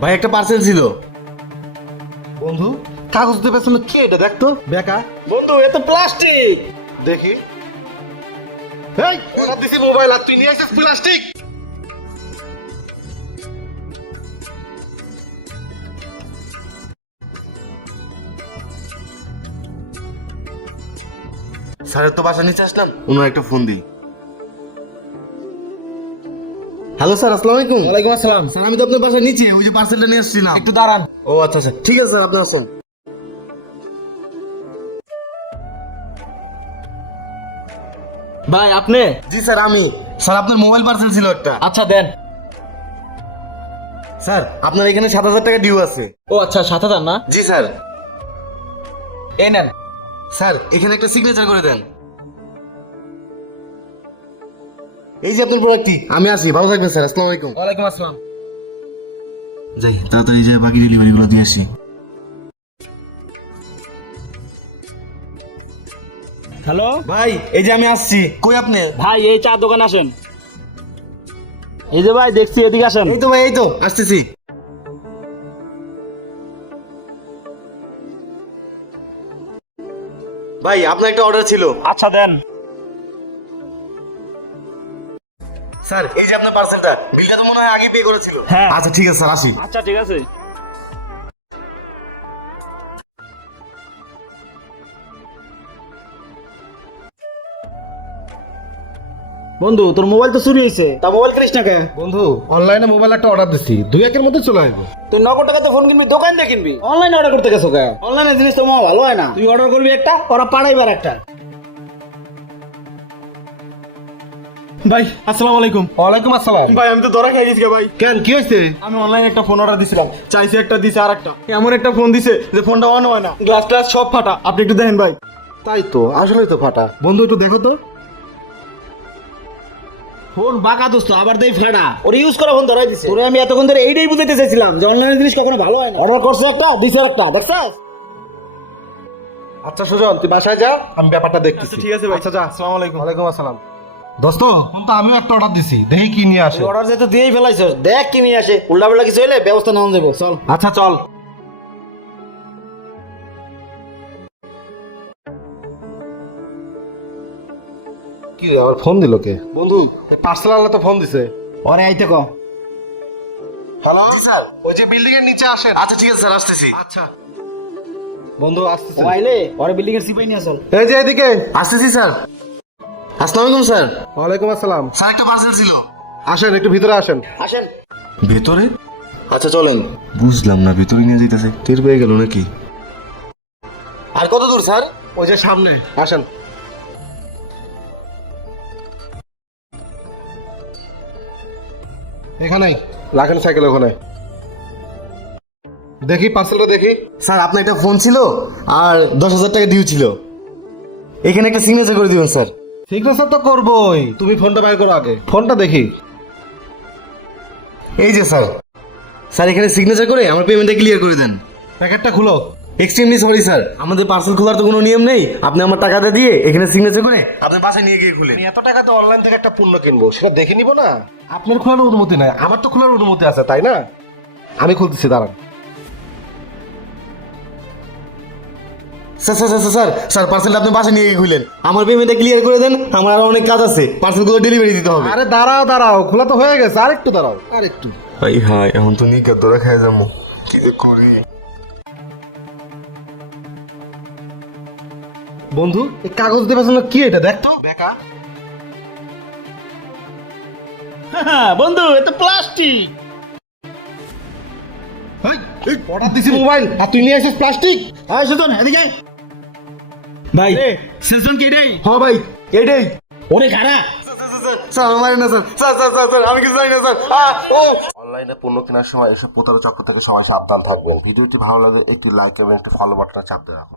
ভাই একটা পার্সেল ছিল। বন্ধু কাগজ দিয়ে পেছনে কি এটা দেখতো বেকা। বন্ধু এ তো প্লাস্টিক। দেখি এই অর্ডার দিছি মোবাইল আর তুই নিয়ে আসছিস প্লাস্টিক। স্যারের তো বাসা নিচে আসলাম, ওনার একটা ফোন দিই। হ্যালো স্যার, আসসালামু আলাইকুম। ওয়ালাইকুম আসসালাম। স্যার আমি তো আপনার বাসার নিচে ওই যে পার্সেলটা নিয়ে আসছিলাম। একটু দাঁড়ান। ও আচ্ছা আচ্ছা, ঠিক আছে স্যার, আপনি আসেন। ভাই আপনি? জি স্যার আমি। স্যার আপনার মোবাইল পার্সেল ছিল একটা। আচ্ছা দেন। স্যার আপনার এখানে 7,000 টাকা ডিউ আছে। ও আচ্ছা 7,000 না? জি স্যার। এই নেন। স্যার এখানে একটা সিগনেচার করে দেন। এই যে আপনার প্রোডাক্টটি। আমি আসি, ভালো থাকবেন স্যার। আসসালামু আলাইকুম। ওয়ালাইকুম আসসালাম। যাই তাড়াতাড়ি যাই, বাকি ডেলিভারিগুলো দিয়ে আসি। হ্যালো ভাই এই যে আমি আসছি। কই আপনি? ভাই, এই চা দোকানে আসেন। এই যে ভাই দেখছি, এদিকে আসেন। এই তো ভাই, এই তো আসতেছি। ভাই আপনার একটা অর্ডার ছিল। আচ্ছা দেন। স্যার এই যে আপনার পার্সেলটা, বিলটা তো মনে হয় আগে পে করেছিল। হ্যাঁ। আচ্ছা ঠিক আছে স্যার, আসি। আচ্ছা ঠিক আছে। বন্ধু তোর মোবাইল তো চুরি হয়েছে, তা মোবাইল কিনিস না কে? বন্ধু অনলাইনে মোবাইল একটা অর্ডার দিছি, 2-1 মধ্যে চলে আসবে। তুই নগদ টাকাতে ফোন কিনবি, দোকান দিয়ে কিনবি? অনলাইনে অর্ডার করতে গেছো কে? অনলাইনে জিনিস তো মামা ভালো হয় না। তুই অর্ডার করবি একটা, ওরা পাঠাইবার একটা। ভাই আসসালামু আলাইকুম। ওয়ালাইকুম আসসালাম। ভাই আমি তো ধরা খাই দিয়েছি ভাই। কেন কি হয়েছে? আমি অনলাইনে একটা ফোন অর্ডার দিছিলাম, চাইছি একটা দিছে আর একটা, এমন একটা ফোন দিছে যে ফোনটা অন হয় না, গ্লাস ট্লাস সব ফাটা। আপনি একটু দেখেন ভাই। তাই তো, আসলেই তো ফাটা। বন্ধু একটু দেখো তো। ফোন বাঁকা দোস্ত, আবার দেই ফাটা। ওর ইউজ করা ফোন ধরাই দিছে। তোরে আমি এতক্ষণ ধরে এইটাই বুঝাইতে চাইছিলাম যে অনলাইনে জিনিস কখনো ভালো হয় না। অর্ডার করছে একটা, দিছে একটা, দেখছস? আচ্ছা সুজন, তুই বাসায় যা, আমি ব্যাপারটা দেখতেছি। আচ্ছা, ঠিক আছে ভাই। আচ্ছা যা। আসসালামু আলাইকুম। ওয়ালাইকুম আসসালাম। দোস্ত ফোন তো আমিও একটা অর্ডার দিছি, দেখি কি নিয়ে আসে। অর্ডার যেহেতু দিয়েই ফেলাইছস, দেখ কি নিয়ে আসে। উল্টা পাল্টা কিছু হলে ব্যবস্থা নেওয়া যাবে। চল। আচ্ছা চল। কি আবার ফোন দিল কে? বন্ধু এই পার্সেল আলা তো ফোন দিছে। ওরে আইতে ক। Hello sir. ওই যে বিল্ডিং এর নিচে আসেন। আচ্ছা ঠিক আছে স্যার, আসতেছি। আচ্ছা বন্ধু আসতেছে। ও আইলে ওরে বিল্ডিং এর সিপাই নিয়ে আসল। এই যে এদিকে। আসতেছি স্যার। আসসালামু আলাইকুম স্যার। ওয়ালাইকুম আসসালাম। স্যার একটা পার্সেল ছিল। আসেন একটু ভিতরে আসেন। আসেন। ভেতরে? আচ্ছা চলেন। বুঝলাম না, ভেতরে নিয়ে যাইতেছে, টের পেয়ে গেল নাকি? আর কত দূর স্যার? ওই যে সামনে আসেন। এখানেই রাখেন সাইকেল ওখানে। দেখি পার্সেলটা দেখি। স্যার আপনার একটা ফোন ছিল আর 10,000 টাকা ডিউ ছিল। এখানে একটা সিগনেচার করে দিবেন স্যার। সিগনেচার তো করবোই, তুমি ফোনটা বাইর করো আগে, ফোনটা দেখি। এই যে স্যার। স্যার এখানে সিগনেচার করে আমার পেমেন্টটা ক্লিয়ার করে দেন। প্যাকেটটা খুলো। এক্সট্রিমলি সরি স্যার, আমাদের পার্সেল খোলার তো কোনো নিয়ম নেই। আপনি আমার টাকাটা দিয়ে এখানে সিগনেচার করে আপনার বাসায় নিয়ে গিয়ে খুলে। আমি এত টাকা তো অনলাইন থেকে একটা পণ্য কিনবো, সেটা দেখে নিব না? আপনার খোলার অনুমতি নাই, আমার তো খোলার অনুমতি আছে, তাই না? আমি খুলতেছি, দাঁড়ান। Sir sir sir sir sir পার্সেলটা আপনি বাসায় নিয়ে গিয়ে খুলেন। আমার পেমেন্টটা ক্লিয়ার করে দেন, আমার আরো অনেক কাজ আছে, পার্সেলগুলো ডেলিভারি দিতে হবে। আরে দাঁড়াও দাঁড়াও, খোলা তো হয়ে গেছে, আর একটু দাঁড়াও, আর একটু। ভাই হাই, এখন তো নিকে ধরে খাই যাবো, কি যে করি। বন্ধু এই কাগজ দেবে কি এটা দেখ তো বেকা। বন্ধু এ তো প্লাস্টিক। অর্ডার দিছি মোবাইল আর তুই নিয়ে আসিস প্লাস্টিক। হ্যাঁ সুজন এদিকে আয়। ভাই সেলসন কি রে? হ্যাঁ ভাই এটাই। ওরে খারা। স্যার আমার না sir, sir sir sir sir আমি কিছু জানি না স্যার। ও অনলাইনে পণ্য কেনার সময় এসব প্রতারক চক্র থেকে সবাই সাবধান থাকবেন। ভিডিওটি ভালো লাগে একটি লাইক এবং একটি ফলো বাটনে চাপ দিয়ে রাখুন।